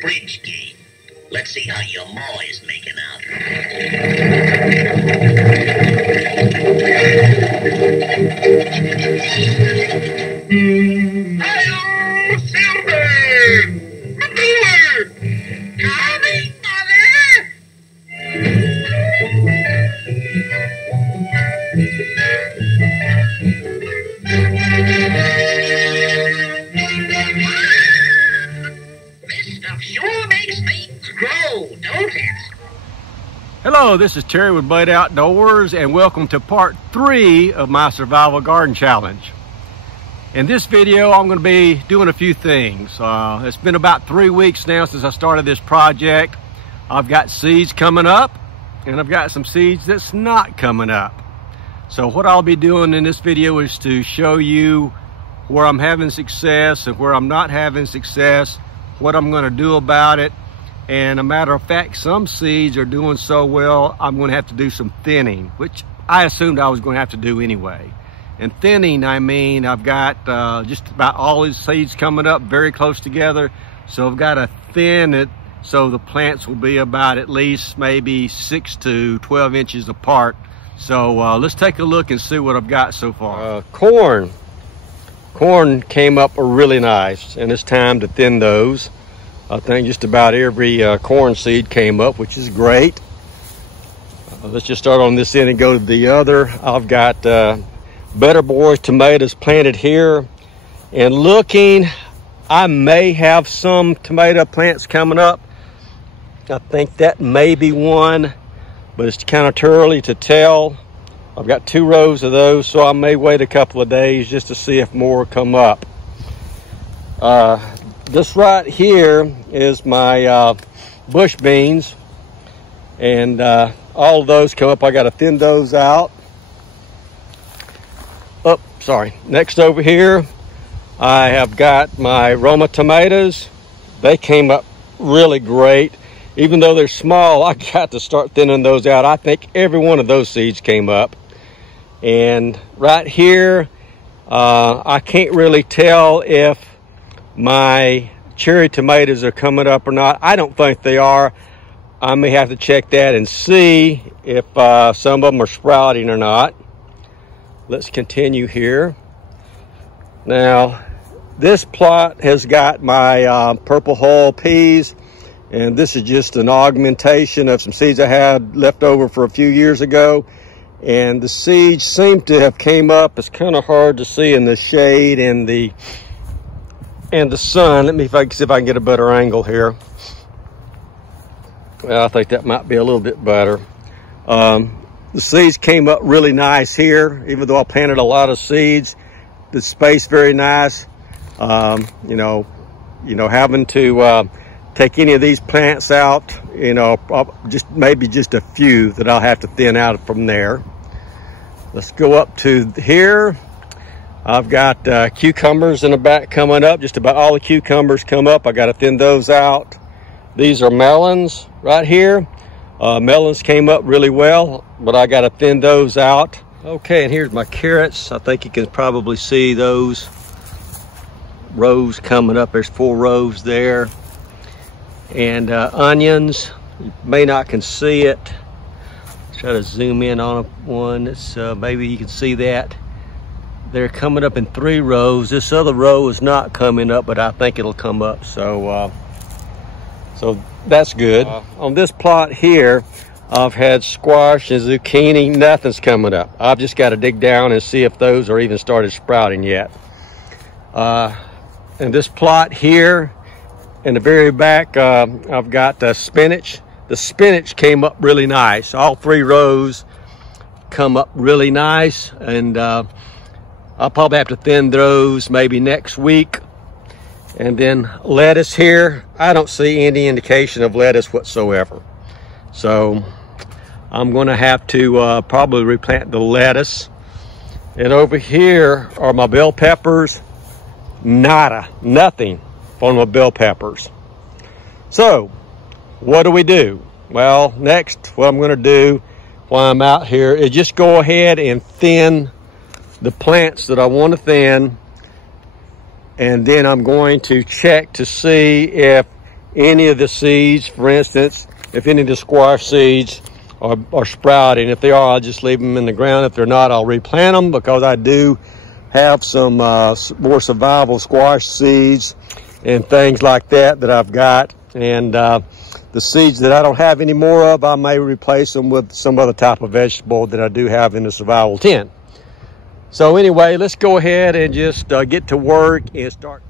Bridge gate. Let's see how your ma is making out. Hello, Silver! Manure! Coming, mother! This stuff sure makes things grow, don't it? Hello, this is Terry with Bud Outdoors, and welcome to part 3 of my Survival Garden Challenge. In this video, I'm going to be doing a few things. It's been about 3 weeks now since I started this project. I've got seeds coming up, and I've got some seeds that's not coming up. So what I'll be doing in this video is to show you where I'm having success and where I'm not having success, what I'm going to do about it. And a matter of fact, some seeds are doing so well, I'm going to have to do some thinning, which I assumed I was going to have to do anyway. And thinning, I mean, I've got just about all these seeds coming up very close together. So I've got to thin it so the plants will be about at least maybe 6 to 12 inches apart. So let's take a look and see what I've got so far. Corn came up really nice, and it's time to thin those. I think just about every corn seed came up, which is great. Let's just start on this end and go to the other. I've got Better Boys tomatoes planted here, and looking, I may have some tomato plants coming up. I think that may be one, but it's kind of too early to tell. I've got 2 rows of those, so I may wait a couple of days just to see if more come up. This right here is my bush beans, and all of those come up. I got to thin those out. Oh, sorry. Next over here, I have got my Roma tomatoes. They came up really great. Even though they're small, I got to start thinning those out. I think every one of those seeds came up. And right here, I can't really tell if my cherry tomatoes are coming up or not. I don't think they are. I may have to check that and see if some of them are sprouting or not. Let's continue here. Now, this plot has got my purple hull peas, and this is just an augmentation of some seeds I had left over for a few years ago. And the seeds seem to have came up. It's kind of hard to see in the shade and the sun. Let me see if I can get a better angle here. Well, I think that might be a little bit better. The seeds came up really nice here, even though I planted a lot of seeds. The space very nice. You know, having to take any of these plants out, maybe just a few that I'll have to thin out from there. Let's go up to here. I've got cucumbers in the back coming up. Just about all the cucumbers come up. I got to thin those out. These are melons right here. Melons came up really well, but I got to thin those out. Okay, and here's my carrots. I think you can probably see those rows coming up. There's 4 rows there. And onions, you may not can see it. Try to zoom in on one. It's maybe you can see that. They're coming up in 3 rows. This other row is not coming up, but I think it'll come up. So that's good. On this plot here, I've had squash and zucchini. Nothing's coming up. I've just got to dig down and see if those are even started sprouting yet. And this plot here, in the very back, I've got spinach. The spinach came up really nice. All 3 rows come up really nice, and I'll probably have to thin those maybe next week. And then lettuce here, I don't see any indication of lettuce whatsoever. So I'm going to have to probably replant the lettuce. And over here are my bell peppers. Nothing on my bell peppers. So what do? Well, next what I'm going to do while I'm out here is just go ahead and thin the plants that I want to thin. And then I'm going to check to see if any of the seeds, for instance, if any of the squash seeds are sprouting. If they are, I'll just leave them in the ground. If they're not, I'll replant them, because I do have some more survival squash seeds and things like that I've got. And the seeds that I don't have any more of, I may replace them with some other type of vegetable that I do have in the survival tin. So anyway, let's go ahead and just get to work and start.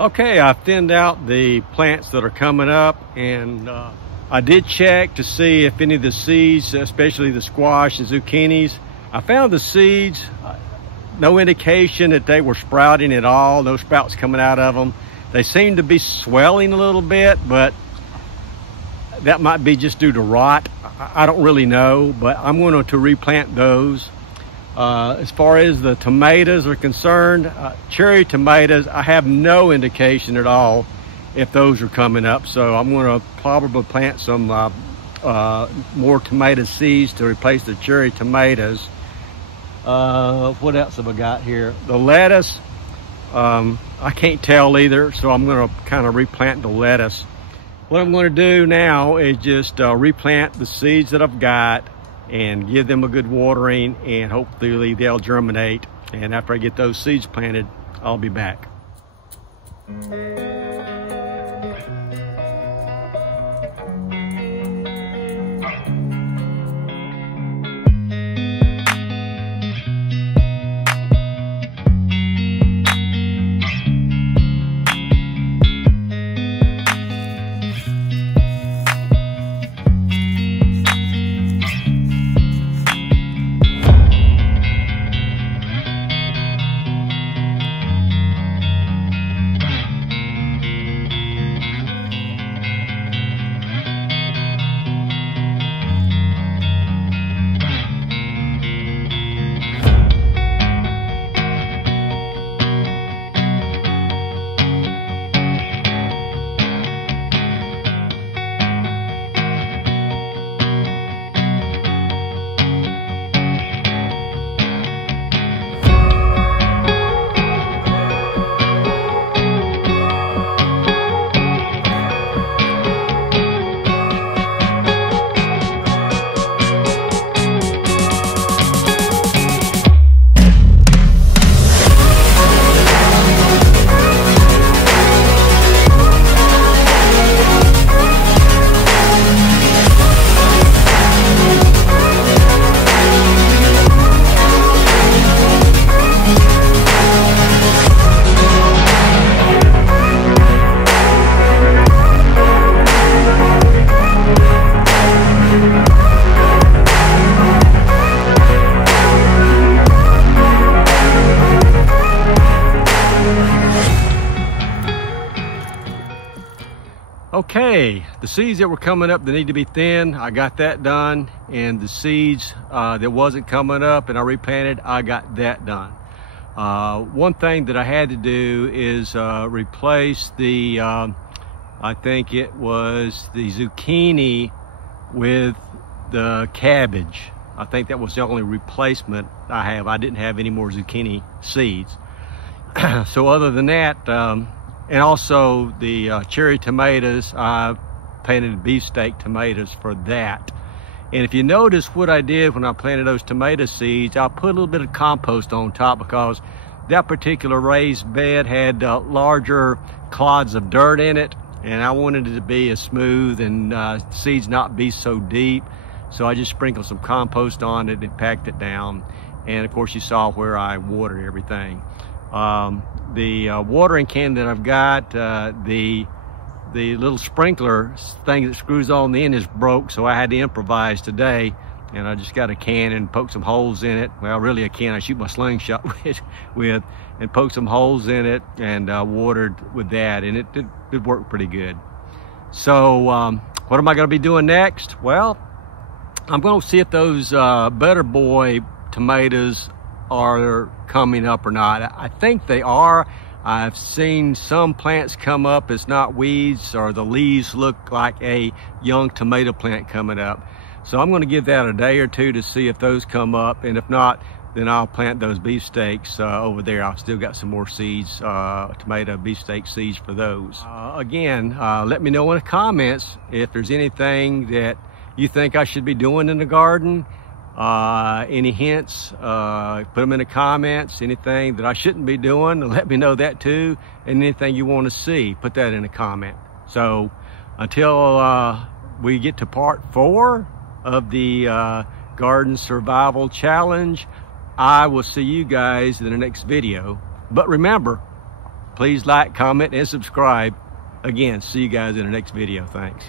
Okay, I've thinned out the plants that are coming up, and I did check to see if any of the seeds, especially the squash and zucchinis, I found the seeds, no indication that they were sprouting at all, no sprouts coming out of them. They seem to be swelling a little bit, but that might be just due to rot. I don't really know, but I'm going to replant those. As far as the tomatoes are concerned, cherry tomatoes, I have no indication at all if those are coming up. So I'm going to probably plant some more tomato seeds to replace the cherry tomatoes. What else have I got here? The lettuce, I can't tell either, so I'm going to kind of replant the lettuce. What I'm going to do now is just replant the seeds that I've got and give them a good watering, and hopefully they'll germinate. And after I get those seeds planted, I'll be back. Okay, the seeds that were coming up that need to be thin, I got that done. And the seeds that wasn't coming up and I replanted, I got that done. One thing that I had to do is replace the, I think it was the zucchini with the cabbage. I think that was the only replacement I have. I didn't have any more zucchini seeds. So other than that, and also the cherry tomatoes, I planted beefsteak tomatoes for that. And if you notice what I did when I planted those tomato seeds, I put a little bit of compost on top because that particular raised bed had larger clods of dirt in it, and I wanted it to be as smooth and seeds not be so deep. So I just sprinkled some compost on it and packed it down. And of course you saw where I watered everything. The watering can that I've got, the little sprinkler thing that screws on the end is broke, so I had to improvise today, and I just got a can and poked some holes in it. Well, really a can I shoot my slingshot with and poked some holes in it and watered with that, and it worked pretty good. So what am I going to be doing next? Well, I'm going to see if those Better Boy tomatoes are coming up or not. I think they are. I've seen some plants come up. It's not weeds, or the leaves look like a young tomato plant coming up. So I'm going to give that a day or two to see if those come up, and if not, then I'll plant those beefsteaks over there. I've still got some more seeds, tomato beefsteak seeds for those. Again, let me know in the comments if there's anything that you think I should be doing in the garden. Any hints, put them in the comments. Anything that I shouldn't be doing, let me know that too. And anything you want to see, put that in a comment. So until we get to part 4 of the Garden Survival Challenge, I will see you guys in the next video. But remember, please like, comment, and subscribe. Again, see you guys in the next video. Thanks.